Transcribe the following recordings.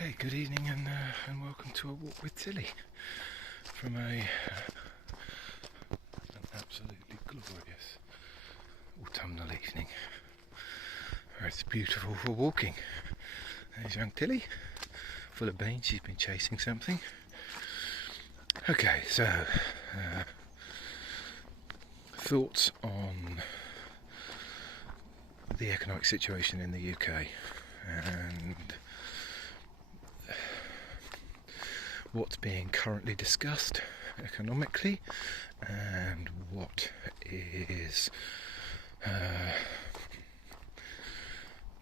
Okay, good evening and welcome to A Walk with Tilly from an absolutely glorious autumnal evening where it's beautiful for walking. There's young Tilly, full of beans. She's been chasing something. Okay, so thoughts on the economic situation in the UK and what's being currently discussed economically and what is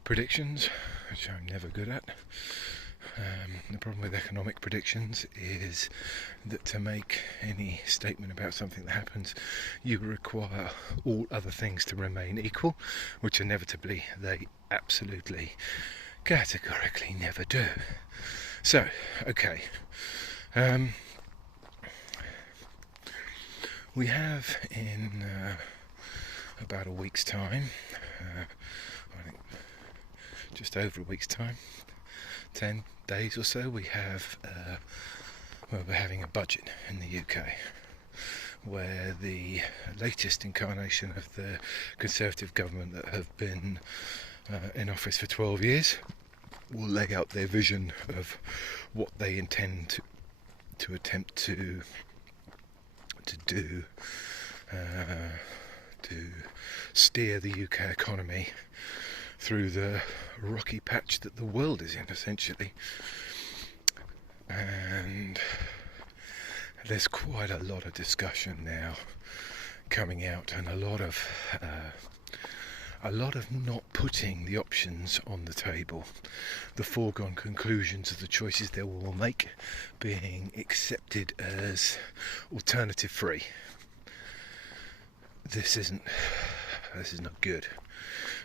predictions, which I'm never good at. The problem with economic predictions is that to make any statement about something that happens, you require all other things to remain equal, which inevitably they absolutely, categorically never do. So, okay. We have in about a week's time, I think just over a week's time, 10 days or so, we're having a budget in the UK where the latest incarnation of the Conservative government that have been in office for 12 years will lay out their vision of what they intend to attempt to do to steer the UK economy through the rocky patch that the world is in, essentially. And there's quite a lot of discussion now coming out, and a lot of not putting the options on the table, the foregone conclusions of the choices they will make being accepted as alternative free. This is not good,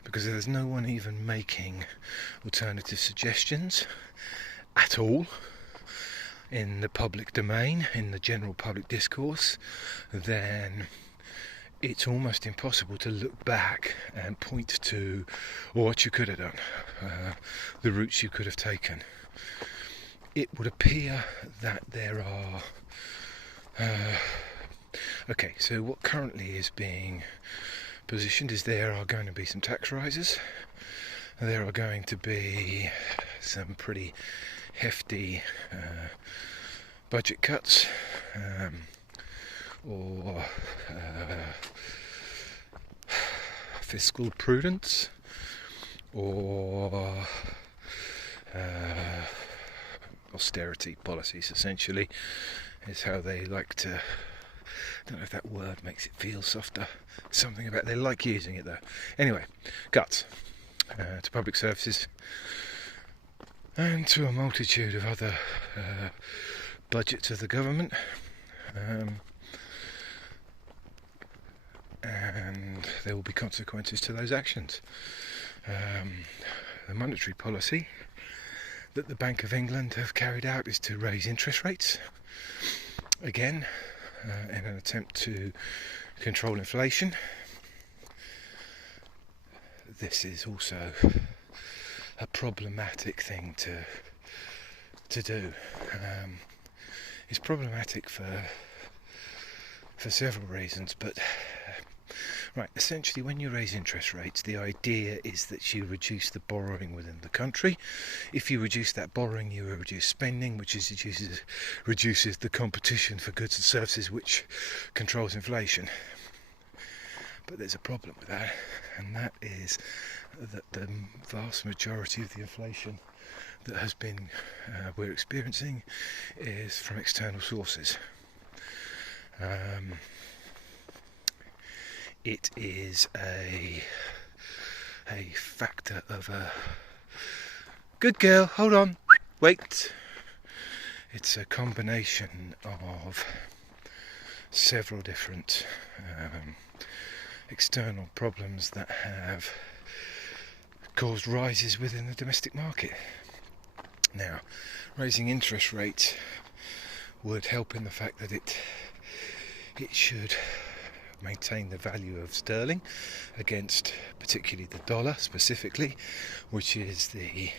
because there's no one even making alternative suggestions at all in the public domain, in the general public discourse. Then it's almost impossible to look back and point to what you could have done, the routes you could have taken. It would appear that there are... okay, so what currently is being positioned is there are going to be some tax rises. There are going to be some pretty hefty budget cuts, or fiscal prudence, or austerity policies, essentially, is how they like to... I don't know if that word makes it feel softer. Something about... they like using it though. Anyway, cuts to public services and to a multitude of other budgets of the government. And there will be consequences to those actions. The monetary policy that the Bank of England have carried out is to raise interest rates, again, in an attempt to control inflation. This is also a problematic thing to do. It's problematic for several reasons, but right, essentially when you raise interest rates, the idea is that you reduce the borrowing within the country. If you reduce that borrowing, you reduce spending, which reduces the competition for goods and services, which controls inflation. But there's a problem with that, and that is that the vast majority of the inflation that has been we're experiencing is from external sources. It is a factor of a... Good girl, hold on, wait. It's a combination of several different external problems that have caused rises within the domestic market. Now, raising interest rates would help in the fact that it should maintain the value of sterling against particularly the dollar specifically, which is the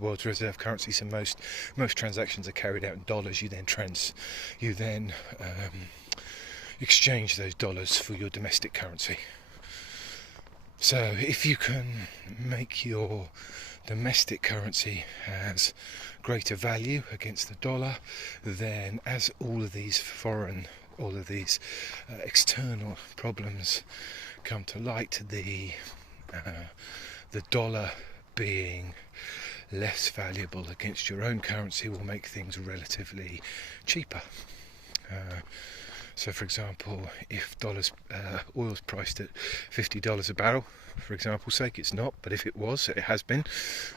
world's reserve currency. So most transactions are carried out in dollars. You then exchange those dollars for your domestic currency. So if you can make your domestic currency has greater value against the dollar, then as all of these external problems come to light, the dollar being less valuable against your own currency will make things relatively cheaper. So for example, if oil's priced at $50 a barrel, for example's sake, it's not, but if it was, it has been,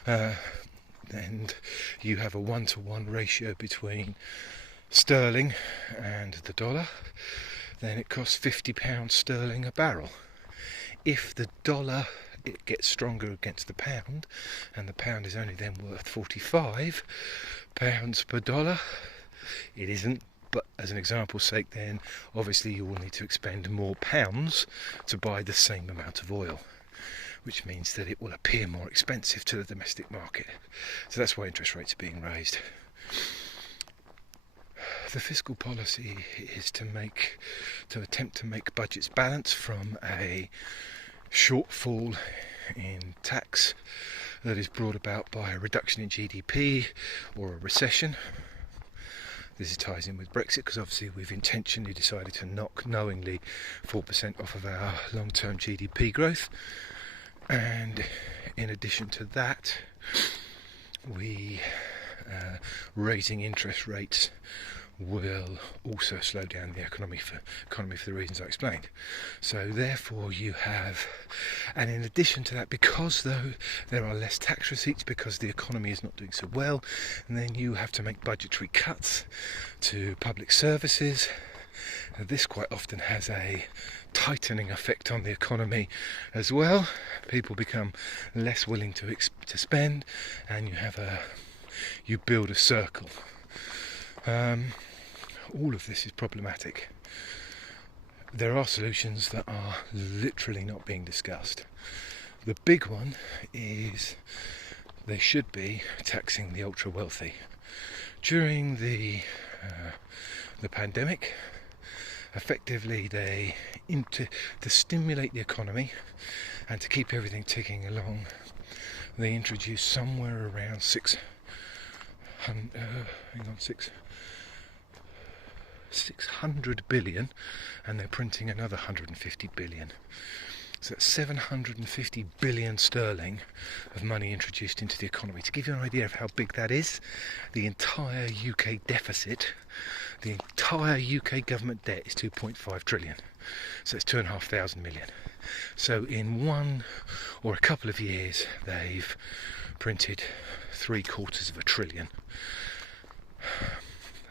and you have a 1-to-1 ratio between sterling and the dollar, then it costs £50 sterling a barrel. If the dollar gets stronger against the pound, and the pound is only then worth £45 per dollar, it isn't. But as an example's sake, then obviously you will need to expend more pounds to buy the same amount of oil, which means that it will appear more expensive to the domestic market. So that's why interest rates are being raised. The fiscal policy is to attempt to make budgets balance from a shortfall in tax that is brought about by a reduction in GDP or a recession. This ties in with Brexit, because obviously we've intentionally decided to knock knowingly 4% off of our long-term GDP growth. And in addition to that, we raising interest rates will also slow down the economy for the reasons I explained. So therefore you have, and in addition to that, because though there are less tax receipts because the economy is not doing so well, and then you have to make budgetary cuts to public services. This quite often has a tightening effect on the economy as well. People become less willing to spend, and you build a circle. All of this is problematic. There are solutions that are literally not being discussed. The big one is they should be taxing the ultra wealthy. During the pandemic, effectively to stimulate the economy and to keep everything ticking along, they introduced somewhere around 600 billion, and they're printing another 150 billion. So that's 750 billion sterling of money introduced into the economy. To give you an idea of how big that is, the entire UK deficit, the entire UK government debt is 2.5 trillion. So it's 2,500 million. So in one or a couple of years, they've printed 750 billion.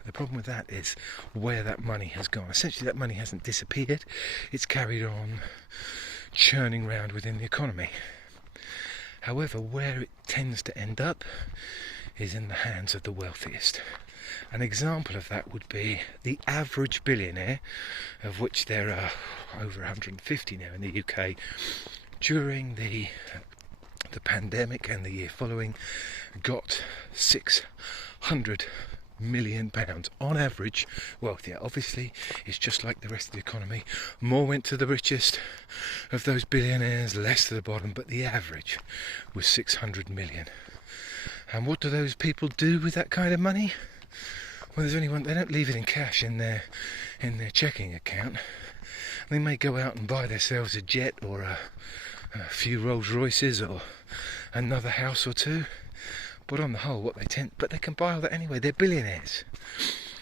The problem with that is where that money has gone. Essentially, that money hasn't disappeared. It's carried on churning around within the economy. However, where it tends to end up is in the hands of the wealthiest. An example of that would be the average billionaire, of which there are over 150 now in the UK, during the pandemic and the year following, got £600 million on average wealthier. Obviously, it's just like the rest of the economy. More went to the richest of those billionaires, less to the bottom, but the average was 600 million. And what do those people do with that kind of money? Well, there's only one. They don't leave it in cash in their checking account. They may go out and buy themselves a jet or a few Rolls Royces or another house or two. But on the whole, but they can buy all that anyway. They're billionaires.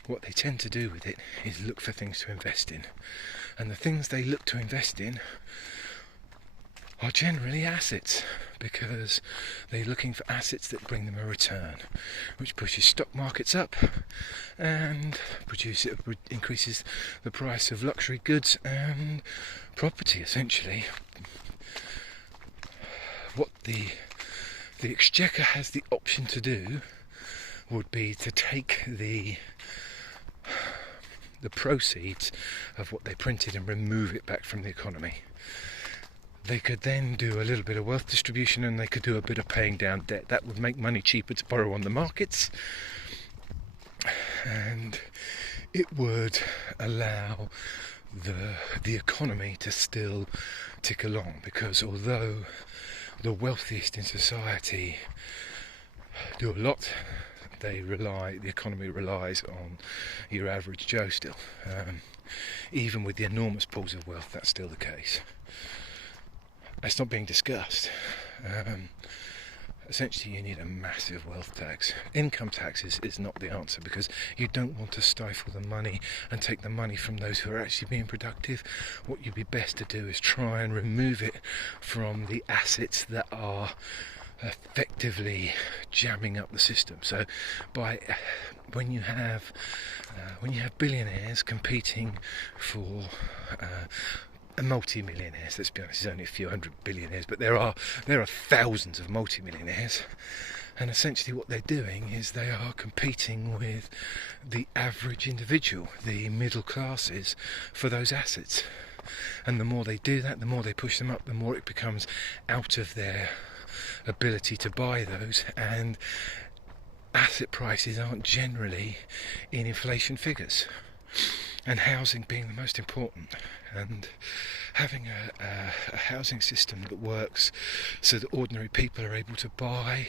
What they tend to do with it is look for things to invest in. And the things they look to invest in are generally assets, because they're looking for assets that bring them a return, which pushes stock markets up and increases the price of luxury goods and property, essentially. What the Exchequer has the option to do would be to take the the proceeds of what they printed and remove it back from the economy. They could then do a little bit of wealth distribution, and they could do a bit of paying down debt. That would make money cheaper to borrow on the markets, and it would allow the economy to still tick along, because although the wealthiest in society do a lot, the economy relies on your average Joe still. Even with the enormous pools of wealth, that's still the case. It's not being discussed. Essentially, you need a massive wealth tax. Income taxes is not the answer, because you don't want to stifle the money and take the money from those who are actually being productive. What you'd be best to do is try and remove it from the assets that are effectively jamming up the system. So when you have billionaires competing for multi-millionaires, let's be honest, there's only a few hundred billionaires, but there are thousands of multi-millionaires, and essentially what they're doing is they are competing with the average individual, the middle classes, for those assets. And the more they do that, the more they push them up, the more it becomes out of their ability to buy those, and asset prices aren't generally in inflation figures. And housing being the most important, and having a housing system that works so that ordinary people are able to buy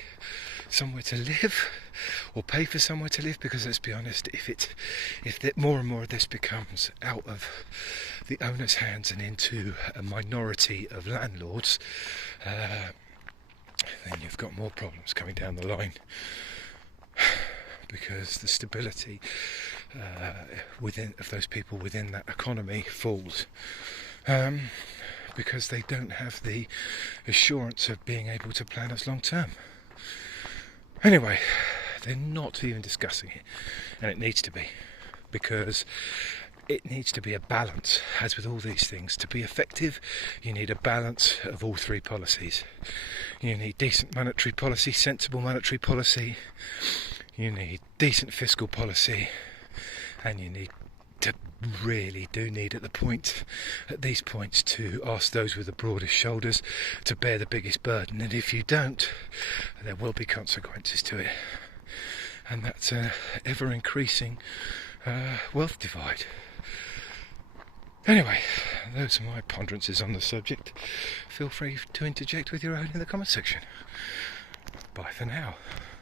somewhere to live or pay for somewhere to live, because let's be honest, if more and more of this becomes out of the owner's hands and into a minority of landlords, then you've got more problems coming down the line, because the stability of those people within that economy falls, because they don't have the assurance of being able to plan as long term. Anyway, they're not even discussing it, and it needs to be, because it needs to be a balance. As with all these things, to be effective, you need a balance of all three policies. You need decent monetary policy, sensible monetary policy, you need decent fiscal policy, and you need to at these points to ask those with the broadest shoulders to bear the biggest burden. And if you don't, there will be consequences to it, and that's an ever increasing wealth divide. Anyway, those are my ponderances on the subject. Feel free to interject with your own in the comment section. Bye for now.